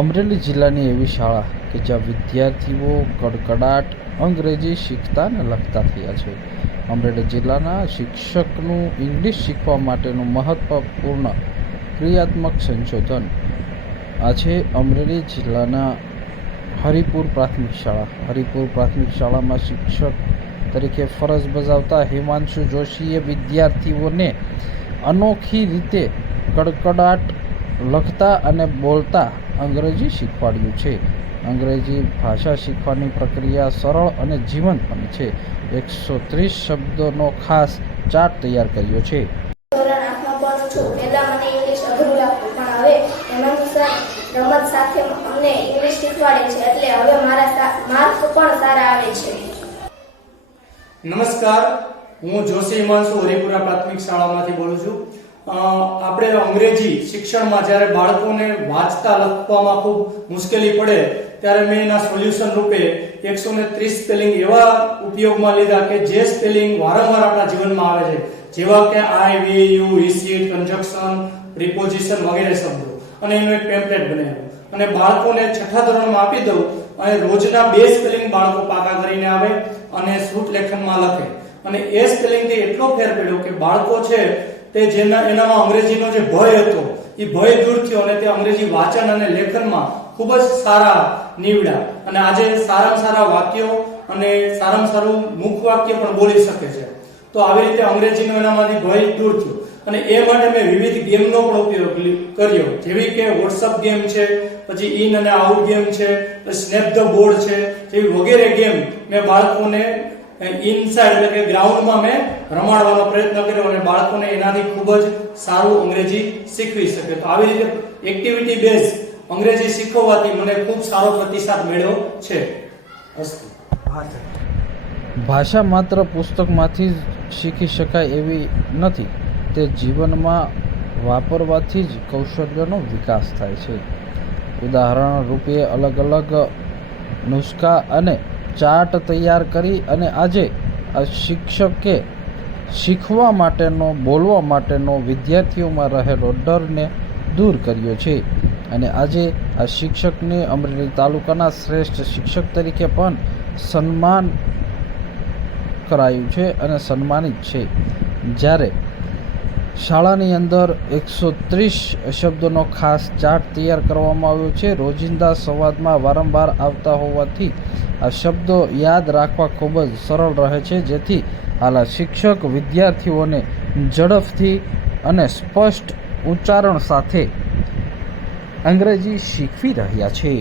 અમરેલી જિલ્લાની એવી શાળા કે જ્યાં વિદ્યાર્થીઓ કડકડાટ અંગ્રેજી શીખતા અને લખતા થયા છે. અમરેલી જિલ્લાના શિક્ષકનું ઇંગ્લિશ શીખવા માટેનું મહત્વપૂર્ણ ક્રિયાત્મક સંશોધન આ છે અમરેલી જિલ્લાના હરિપુર પ્રાથમિક શાળા. હરિપુર પ્રાથમિક શાળામાં શિક્ષક તરીકે ફરજ બજાવતા હિમાંશુ જોશીએ વિદ્યાર્થીઓને અનોખી રીતે કડકડાટ લખતા અને બોલતા અંગ્રેજી શીખવાડ્યું છે. અંગ્રેજી ભાષા શીખવાની પ્રક્રિયા સરળ અને જીવંત પણ છે. 130 શબ્દોનો ખાસ ચાર્ટ તૈયાર કર્યો છે. ધોરણ 8માં ભણું છું. પહેલા મને ઇંગ્લિશ અઘરું લાગતું, પણ હવે હેમાંશુ સર રમત સાથે અમને ઇંગ્લિશ શીખવાડે છે, એટલે હવે મારા માર્ક પણ સારા આવે છે. નમસ્કાર, હું જોશી હિમાંશુ હરિપુરા પ્રાથમિક શાળામાંથી બોલું છું. આપણે અંગ્રેજી શિક્ષણમાં જ્યારે બાળકોને વાંચતા લખવામાં ખૂબ મુશ્કેલી પડે ત્યારે મેં એના સોલ્યુશન રૂપે 130 સ્પેલિંગ એવા ઉપયોગમાં લીધા કે જે સ્પેલિંગ વારંવાર આપણા જીવનમાં આવે છે, જેવા કે આઈ, વી, યુ, રિસીટ, કન્જક્શન, પ્રિપોઝિશન વગેરે શબ્દો, અને એનું એક ટેમ્પલેટ બનાવ્યું અને બાળકોને છઠ્ઠા ધોરણમાં આપી દઉં અને રોજના 2 સ્પેલિંગ બાળકો પાકા કરીને આવે અને શ્રુત લેખનમાં લખે. અને એ સ્પેલિંગથી એટલો ફેર પડ્યો કે બાળકો છે તે એનામાં અંગ્રેજીનો જે ભય હતો એ ભય દૂર થયો અને તે અંગ્રેજી વાંચન અને લેખનમાં ખૂબ જ સારા નીવડ્યા અને આજે સારામાં સારા વાક્યો અને સારામાં સારું મુખ વાક્ય પણ બોલી શકે છે. તો આવી રીતે અંગ્રેજીનો એનામાંથી ભય દૂર થયો અને એ માટે મેં વિવિધ ગેમનો પણ ઉપયોગ કર્યો, જેવી કે વોટ્સઅપ ગેમ છે, પછી ઇન અને આઉટ ગેમ છે, સ્નેપ ધ બોર્ડ છે, જેવી વગેરે ગેમ મેં બાળકોને ઇનસાઇડ એટલે કે ગ્રાઉન્ડમાં મેં રમાડવાનો પ્રયત્ન કર્યો અને બાળકોને એનાથી ખૂબ જ સારું અંગ્રેજી શીખવી શકે. તો આવી રીતે એક્ટિવિટી બેઝ અંગ્રેજી શીખવવાથી મને ખૂબ સારો પ્રતિસાદ મળ્યો છે. ભાષા માત્ર પુસ્તકમાંથી જ શીખી શકાય એવી નથી, તે જીવનમાં વાપરવાથી જ કૌશલ્યનો વિકાસ થાય છે. ઉદાહરણ રૂપે અલગ અલગ નુસ્ખા અને ચાર્ટ તૈયાર કરી અને આજે આ શિક્ષકે શીખવા માટેનો, બોલવા માટેનો વિદ્યાર્થીઓમાં રહેલો ડરને દૂર કર્યો છે. અને આજે આ શિક્ષકને અમરેલી તાલુકાના શ્રેષ્ઠ શિક્ષક તરીકે પણ સન્માન કરાયું છે અને સન્માનિત છે. જ્યારે શાળાની અંદર 130 શબ્દોનો ખાસ ચાર્ટ તૈયાર કરવામાં આવ્યો છે. રોજિંદા સંવાદમાં વારંવાર આવતા હોવાથી આ શબ્દો યાદ રાખવા ખૂબ જ સરળ રહે છે, જેથી હાલ શિક્ષક વિદ્યાર્થીઓને ઝડપથી અને સ્પષ્ટ ઉચ્ચારણ સાથે અંગ્રેજી શીખવી રહ્યા છે.